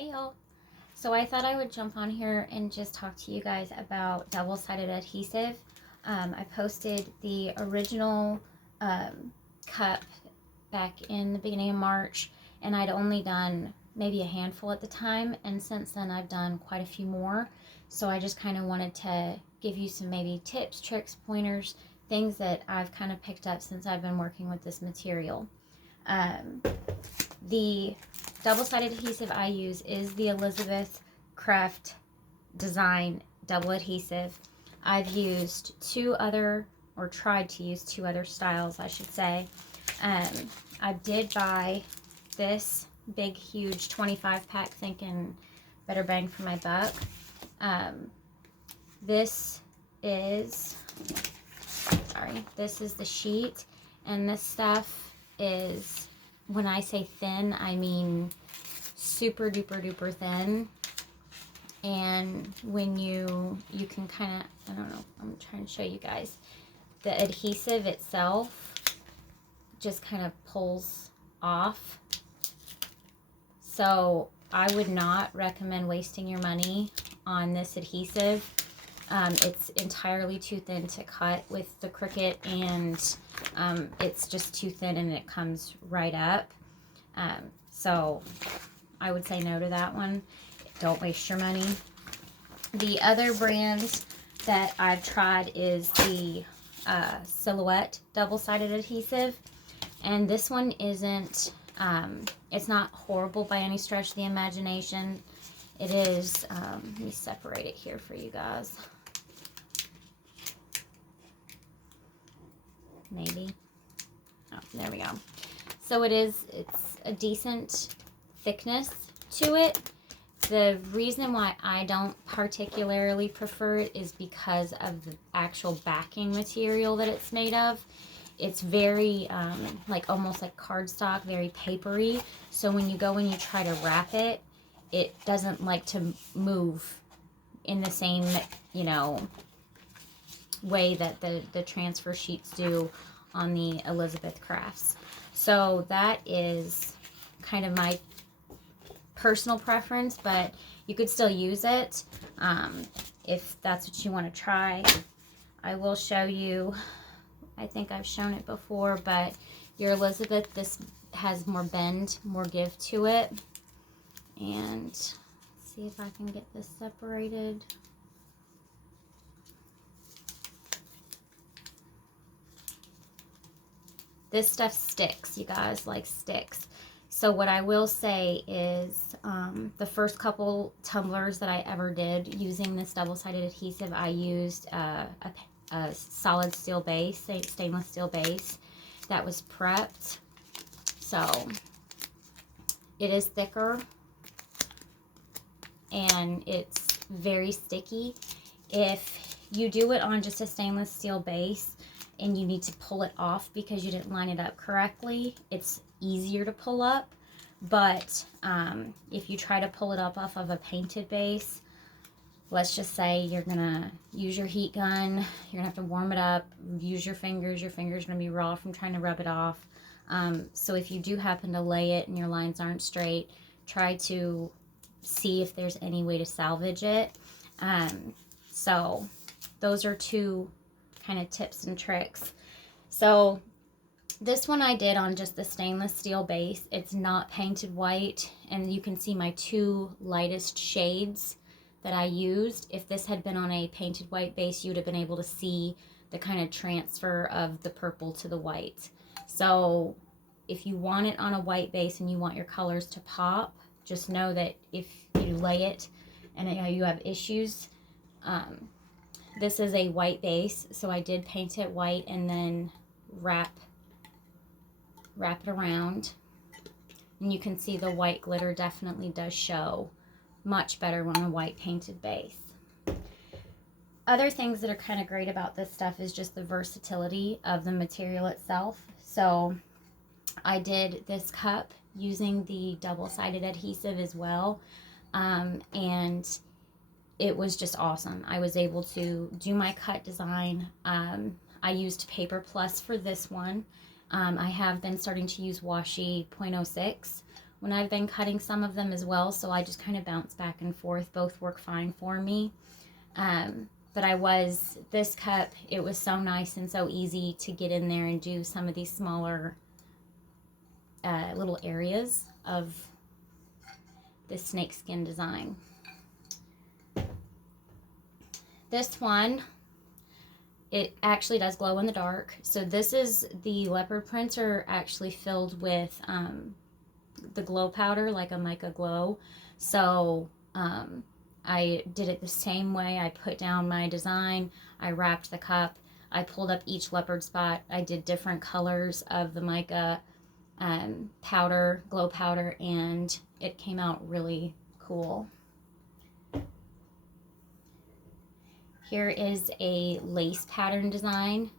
Hey y'all. So I thought I would jump on here and just talk to you guys about double-sided adhesive. I posted the original cup back in the beginning of March, and I'd only done maybe a handful at the time, and since then I've done quite a few more. So I just kind of wanted to give you some maybe tips, tricks, pointers, things that I've kind of picked up since I've been working with this material. The double-sided adhesive I use is the Elizabeth Craft Design Double Adhesive. I've used tried to use two other styles, I should say. I did buy this big, huge 25-pack, thinking better bang for my buck. This is the sheet, and this stuff is, when I say thin, I mean super duper duper thin. And when you can kind of, I don't know, I'm trying to show you guys, the adhesive itself just kind of pulls off. So I would not recommend wasting your money on this adhesive. It's entirely too thin to cut with the Cricut, and it's just too thin and it comes right up. So I would say no to that one. Don't waste your money. The other brand that I've tried is the Silhouette double-sided adhesive, and this one isn't, it's not horrible by any stretch of the imagination. It is, let me separate it here for you guys. Maybe. Oh, there we go. So it's a decent thickness to it. The reason why I don't particularly prefer it is because of the actual backing material that it's made of. It's very, like almost like cardstock, very papery. So when you go and you try to wrap it, it doesn't like to move in the same, way that the transfer sheets do on the Elizabeth Crafts. So that is kind of my personal preference, but you could still use it if that's what you want to try. I will show you, I think I've shown it before, but your Elizabeth, this has more bend, more give to it. And let's see if I can get this separated. This stuff sticks, you guys, like sticks. So what I will say is the first couple tumblers that I ever did using this double-sided adhesive, I used a solid steel base, stainless steel base that was prepped. So it is thicker and it's very sticky. If you do it on just a stainless steel base and you need to pull it off because you didn't line it up correctly, it's easier to pull up. But if you try to pull it up off of a painted base, let's just say you're gonna use your heat gun, you're gonna have to warm it up, use your fingers are gonna be raw from trying to rub it off. So if you do happen to lay it and your lines aren't straight, try to see if there's any way to salvage it. So those are two kind of tips and tricks. So this one I did on just the stainless steel base. It's not painted white, and you can see my two lightest shades that I used. If this had been on a painted white base, you would have been able to see the kind of transfer of the purple to the white. So if you want it on a white base and you want your colors to pop, just know that if you lay it and you have issues, this is a white base, so I did paint it white and then wrap it around, and you can see the white glitter definitely does show much better on a white painted base. Other things that are kind of great about this stuff is just the versatility of the material itself. So I did this cup using the double-sided adhesive as well, and it was just awesome. I was able to do my cut design. I used Paper Plus for this one. I have been starting to use washi .06, when I've been cutting some of them as well, so I just kind of bounce back and forth. Both work fine for me. But this cup, it was so nice and so easy to get in there and do some of these smaller little areas of this snakeskin design. This one, it actually does glow in the dark. So the leopard prints are actually filled with the glow powder, like a mica glow. So I did it the same way. I put down my design, I wrapped the cup, I pulled up each leopard spot, I did different colors of the mica powder, glow powder, and it came out really cool. Here is a lace pattern design,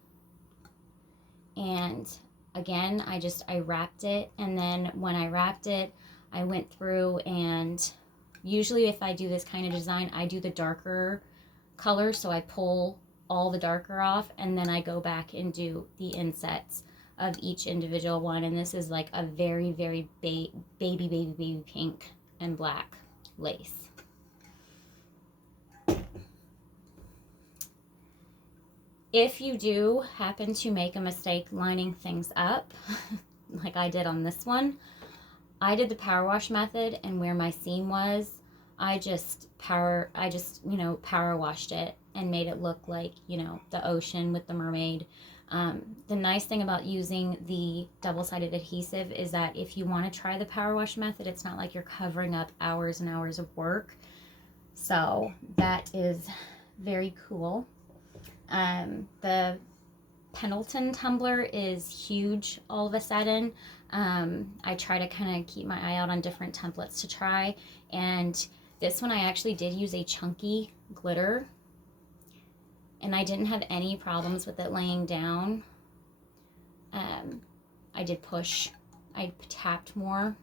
and again, I wrapped it, and then when I wrapped it, I went through, and usually if I do this kind of design, I do the darker color, so I pull all the darker off, and then I go back and do the insets of each individual one. And this is like a very, very baby pink and black lace. If you do happen to make a mistake lining things up, like I did on this one, I did the power wash method, and where my seam was, I just power washed it and made it look like, the ocean with the mermaid. The nice thing about using the double-sided adhesive is that if you want to try the power wash method, it's not like you're covering up hours and hours of work. So that is very cool. The Pendleton tumbler is huge all of a sudden. I try to kind of keep my eye out on different templates to try, and this one I actually did use a chunky glitter, and I didn't have any problems with it laying down. I did push, I tapped more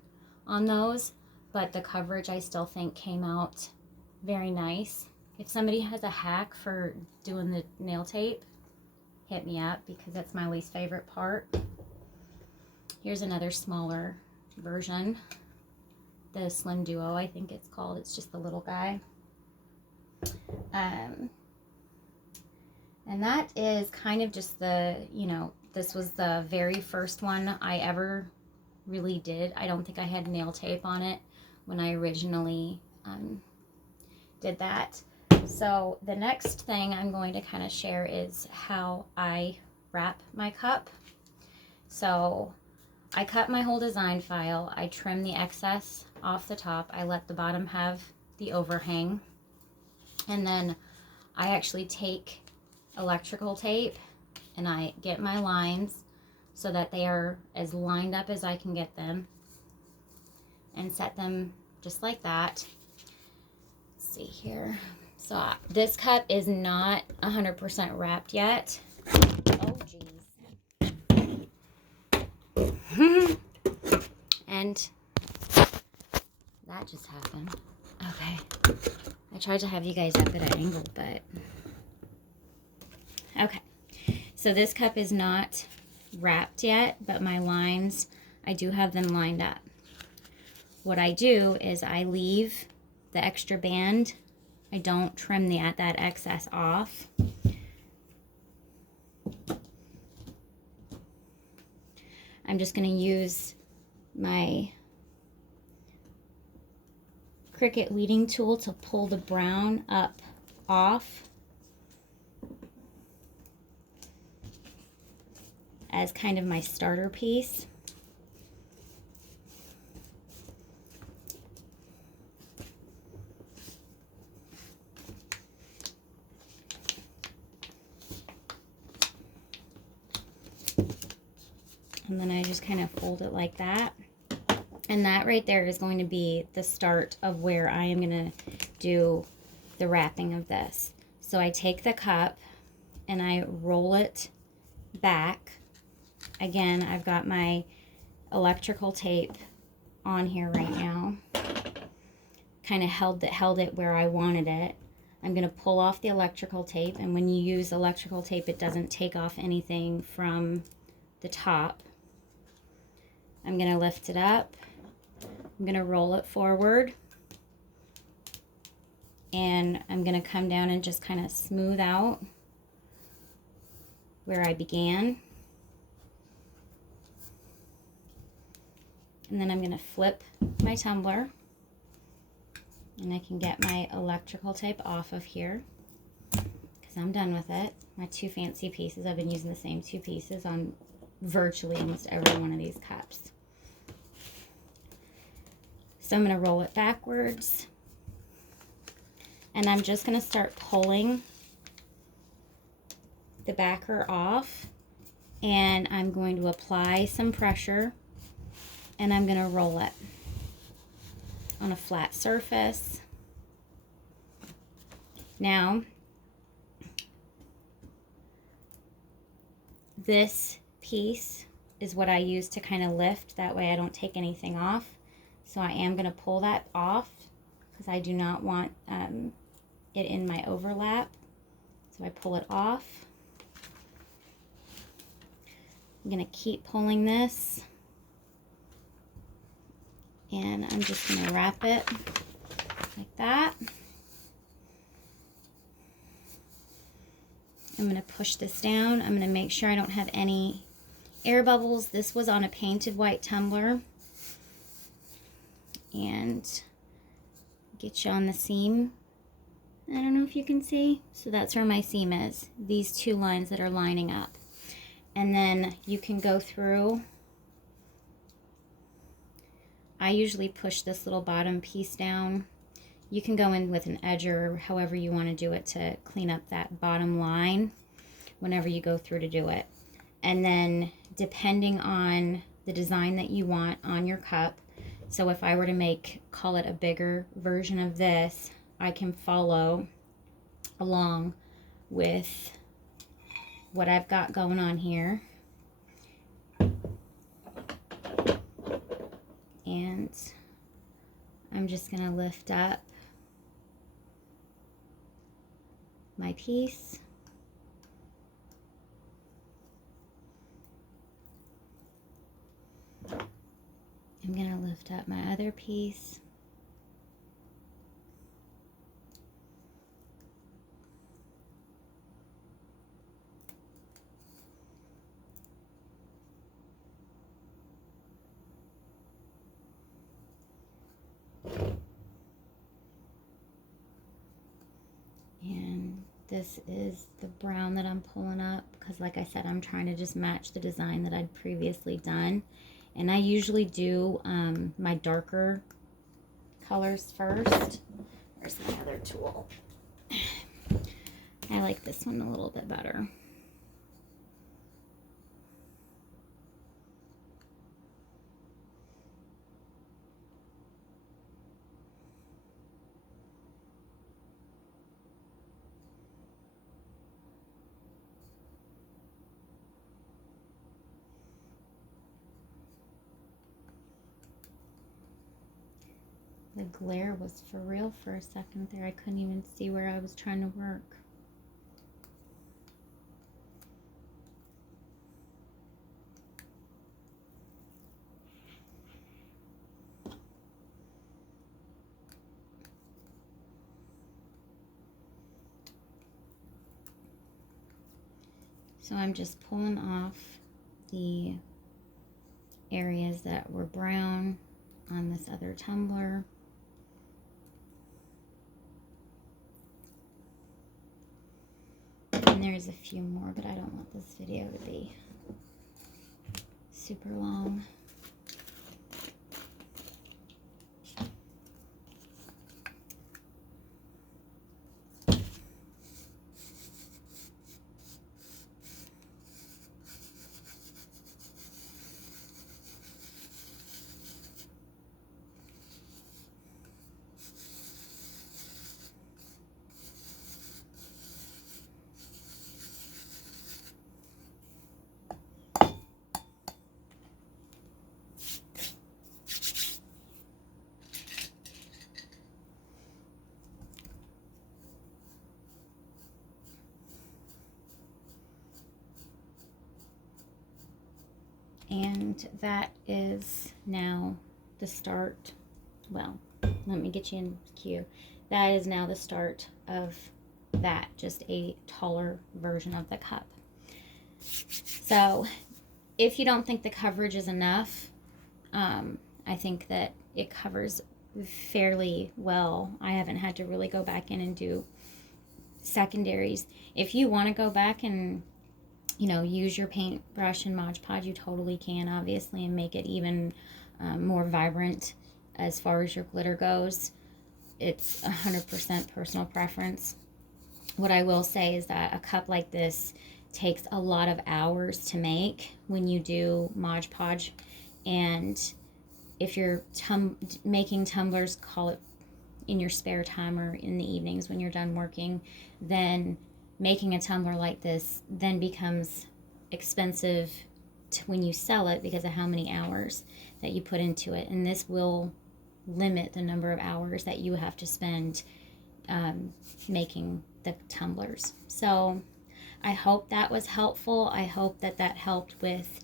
on those, but the coverage I still think came out very nice. If somebody has a hack for doing the nail tape, hit me up, because that's my least favorite part. Here's another smaller version. The Slim Duo, I think it's called. It's just the little guy. And that is kind of just this was the very first one I ever really did. I don't think I had nail tape on it when I originally did that. So the next thing I'm going to kind of share is how I wrap my cup. So I cut my whole design file. I trim the excess off the top. I let the bottom have the overhang. And then I actually take electrical tape and I get my lines so that they are as lined up as I can get them, and set them just like that. Let's see here. So this cup is not 100% wrapped yet. Oh, geez. And that just happened. Okay. I tried to have you guys up at an angle, but... Okay. So this cup is not wrapped yet, but my lines, I do have them lined up. What I do is I leave the extra band. I don't trim that excess off. I'm just going to use my Cricut weeding tool to pull the brown up off as kind of my starter piece. And then I just kind of fold it like that. And that right there is going to be the start of where I am going to do the wrapping of this. So I take the cup and I roll it back. Again, I've got my electrical tape on here right now. Kind of held it where I wanted it. I'm going to pull off the electrical tape, and when you use electrical tape, it doesn't take off anything from the top. I'm going to lift it up, I'm going to roll it forward, and I'm going to come down and just kind of smooth out where I began. And then I'm going to flip my tumbler, and I can get my electrical tape off of here because I'm done with it. My two fancy pieces, I've been using the same two pieces on virtually almost every one of these cups. So I'm going to roll it backwards, and I'm just going to start pulling the backer off, and I'm going to apply some pressure, and I'm going to roll it on a flat surface. Now, this piece is what I use to kind of lift, that way I don't take anything off. So I am going to pull that off because I do not want it in my overlap. So I pull it off. I'm going to keep pulling this, and I'm just going to wrap it like that. I'm going to push this down. I'm going to make sure I don't have any air bubbles. This was on a painted white tumbler. And get you on the seam. I don't know if you can see. So that's where my seam is. These two lines that are lining up. And then you can go through. I usually push this little bottom piece down. You can go in with an edger, or however you want to do it, to clean up that bottom line whenever you go through to do it. And then depending on the design that you want on your cup, so if I were to make, call it a bigger version of this, I can follow along with what I've got going on here. And I'm just going to lift up my piece. I'm going to lift up my other piece. And this is the brown that I'm pulling up because, like I said, I'm trying to just match the design that I'd previously done. And I usually do my darker colors first. Where's my other tool? I like this one a little bit better. The glare was for real for a second there. I couldn't even see where I was trying to work. So I'm just pulling off the areas that were brown on this other tumbler. And there's a few more, but I don't want this video to be super long. And that is now the start well, let me get you in cue. That is now the start of that, just a taller version of the cup. So if you don't think the coverage is enough, I think that it covers fairly well. I haven't had to really go back in and do secondaries. If you want to go back and, you know, use your paintbrush and Mod Podge, you totally can, obviously, and make it even more vibrant as far as your glitter goes. It's 100% personal preference. What I will say is that a cup like this takes a lot of hours to make when you do Mod Podge, and if you're making tumblers, call it in your spare time or in the evenings when you're done working, then making a tumbler like this then becomes expensive when you sell it because of how many hours that you put into it. And this will limit the number of hours that you have to spend making the tumblers. So I hope that was helpful. I hope that that helped with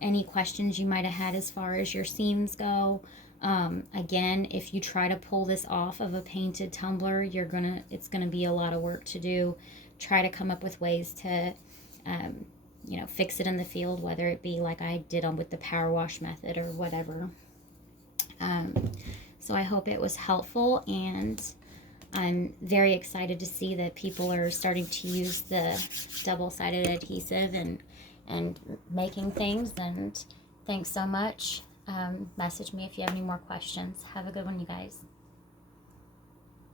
any questions you might have had as far as your seams go. Again, if you try to pull this off of a painted tumbler, it's gonna be a lot of work to do. Try to come up with ways to you know, fix it in the field, whether it be like I did with the power wash method or whatever. So I hope it was helpful, and I'm very excited to see that people are starting to use the double-sided adhesive and making things. And thanks so much. Message me if you have any more questions. Have a good one, you guys.